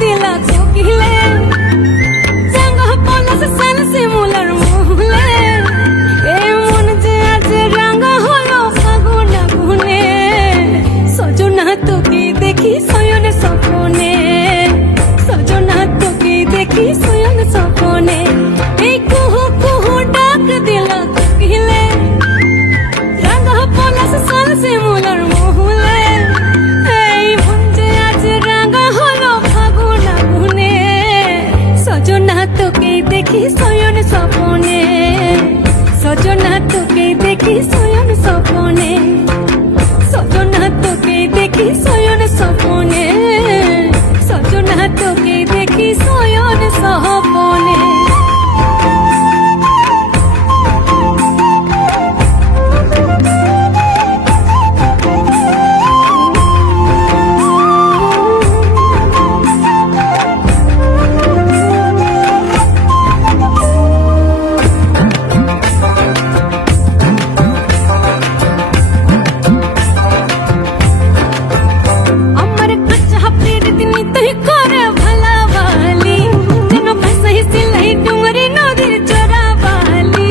দিলা কোকিলে জাঙ্গা পলাশ সাল শিমুলার মহলে এই মন যে আজ রাঙা হলো ফাগুন আগুনে সজনা তোকে দেখি শয়ন স্বপনে সজনা তোকে দেখি শয়ন স্বপনে এই কুহু কুহু ডাক দিলা কোকিলে জাঙ্গা পলাশ সাল শিমুলার মহলে এই মন যে আজ রাঙা হলো ফাগুন আগুনে সজনা তোকে দেখি শয়ন স্বপনে সজনা তোকে দেখি শয়ন স্বপনে সজনা তোকে দেখি শয়ন স্বপনে সজনা তোকে দেখি শয়ন স্বপনে আমার কাঁচা হাফের দিন তুই করে ভালাবালি যেন ভাসাই সিলাই ডুঙরি নদীর চোরাবালি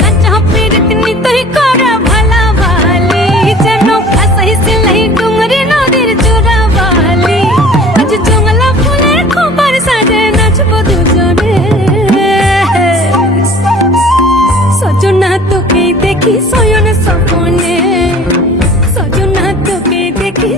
কাঁচা হাফের দিন তুই করে ভালাবালি যেন ভাসাই সিলাই ডুঙরি নদীর চোরাবালি আজ জঙ্গলা ফুলের খোপার সাজে নাচবো দুজনে সজনা তোকে দেখি শয়ন স্বপনে সজনা তোকে দেখি